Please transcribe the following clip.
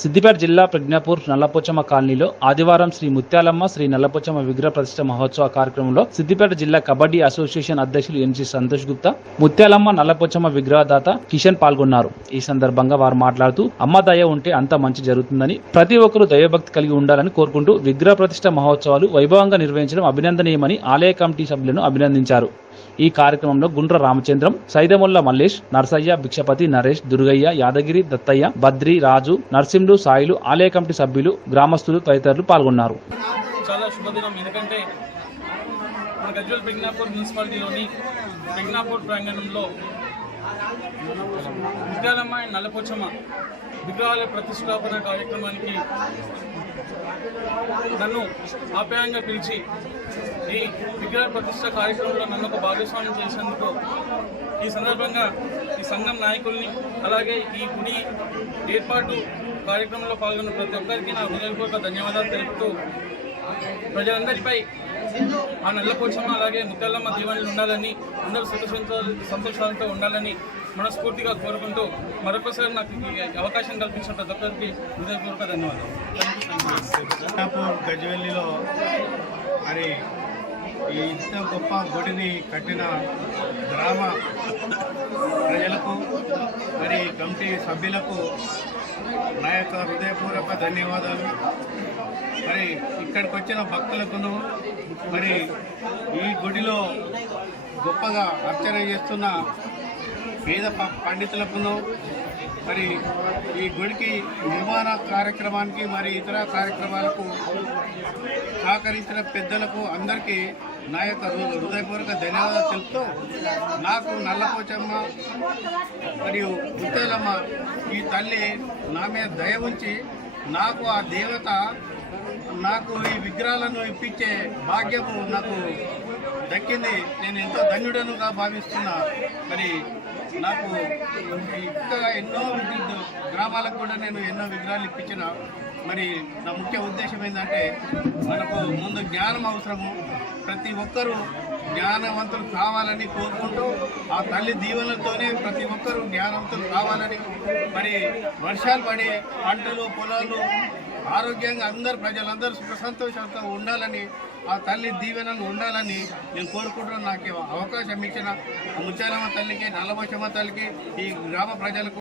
సిద్దిపేట జిల్లా ప్రజ్ఞాపూర్ నల్లపోచమ్మ కాలనీలో ఆదివారం శ్రీ ముత్యాలమ్మ శ్రీ నల్లపోచమ్మ విగ్రహ ప్రతిష్ట మహోత్సవ కార్యక్రమంలో సిద్దిపేట జిల్లా కబడ్డీ అసోసియేషన్ అధ్యక్షులు ఎన్జి సంతోష్ గుప్తా ముత్యాలమ్మ నల్లపోచమ్మ విగ్రహదాత కిషన్ పాల్గొన్నారు. ఈ సందర్భంగా వారు మాట్లాడుతూ అమ్మ దయ ఉంటే అంత మంచి జరుగుతుందని ప్రతి ఒక్కరూ దైవభక్తి కలిగి ఉండాలని కోరుకుంటూ విగ్రహ ప్రతిష్ట మహోత్సవాలు వైభవంగా నిర్వహించడం అభినందనీయమని ఆలయ కమిటీ సభ్యులను అభినందించారు. ఈ కార్యక్రమంలో గుండ్ర రామచంద్రం సైదముల్ల మల్లేష్ నర్సయ్య భిక్షపతి నరేష్ దుర్గయ్య యాదగిరి దత్తయ్య బద్రి రాజు నర్సింహులు సాయిలు ఆలయ కమిటీ సభ్యులు గ్రామస్తులు తదితరులు పాల్గొన్నారు. చాలా శుభదినం. ఎందుకంటే మన గజ్వల్ ప్రజ్ఞాపూర్ మున్సిపాలిటీలోని ప్రజ్ఞాపూర్ ప్రాంగణంలో విద్యాలమ్మ అండ్ నల్లపోచమ్మ విగ్రహాల ప్రతిష్టాపన కార్యక్రమానికి నన్ను ఆప్యాయంగా పిలిచి ఈ విగ్రహ ప్రతిష్ట కార్యక్రమంలో నన్ను ఒక భాగస్వామ్యం చేసేందుకు ఈ సందర్భంగా ఈ సంఘం నాయకుల్ని అలాగే ఈ గుడి ఏర్పాటు కార్యక్రమంలో పాల్గొన్న ప్రతి ఒక్కరికి నా హృదయపూర్వక ధన్యవాదాలు తెలుపుతూ ప్రజలందరిపై ఆ నల్లపోచమ్మ అలాగే ముత్యాలమ్మ దీవెనలు ఉండాలని అందరూ సుఖ సంతోషాలతో ఉండాలని మనస్ఫూర్తిగా కోరుకుంటూ మరొకసారి నాకు అవకాశం కల్పించిన ప్రతి ఒక్కరికి హృదయపూర్వక ధన్యవాదాలు. గజ్వెల్లిలో మరి ఈ ఇంత గొప్ప గుడిని కట్టిన గ్రామ ప్రజలకు మరి కమిటీ సభ్యులకు నా యొక్క హృదయపూర్వక ధన్యవాదాలు. మరి ఇక్కడికి వచ్చిన భక్తులకును మరి ఈ గుడిలో గొప్పగా అర్చన చేస్తున్న వేద పండితులకును మరి ఈ గుడికి నిర్మాణ కార్యక్రమానికి మరి ఇతర కార్యక్రమాలకు సహకరించిన పెద్దలకు అందరికీ నా యొక్క హృదయపూర్వక ధన్యవాదాలు తెలుపుతూ నాకు నల్లపోచమ్మ మరియు ఉత్తేలమ్మ ఈ తల్లి నా మీద దయ ఉంచి నాకు ఆ దేవత నాకు ఈ విగ్రహాలను ఇప్పించే భాగ్యము నాకు దక్కింది. నేను ఎంతో ధన్యుడనుగా భావిస్తున్నా. మరి నాకు ఇంకా ఎన్నో విద్యుత్ గ్రామాలకు కూడా నేను ఎన్నో విగ్రహాలు ఇప్పించిన. మరి నా ముఖ్య ఉద్దేశం ఏంటంటే మనకు ముందు జ్ఞానం అవసరము ప్రతి ఒక్కరూ జ్ఞానవంతులు కావాలని కోరుకుంటూ ఆ తల్లి దీవెనలతోనే ప్రతి ఒక్కరూ జ్ఞానవంతులు కావాలని. మరి వర్షాలు పడి పంటలు పొలాలు ఆరోగ్యంగా అందరు ప్రజలందరూ సుఖ సంతోషంతో ఉండాలని ఆ తల్లి దీవెనలు ఉండాలని నేను కోరుకుంటున్నాను. నాకు అవకాశం ఇచ్చిన ముత్యాలమ్మ తల్లికి నల్లబోచమ్మ తల్లికి ఈ గ్రామ ప్రజలకు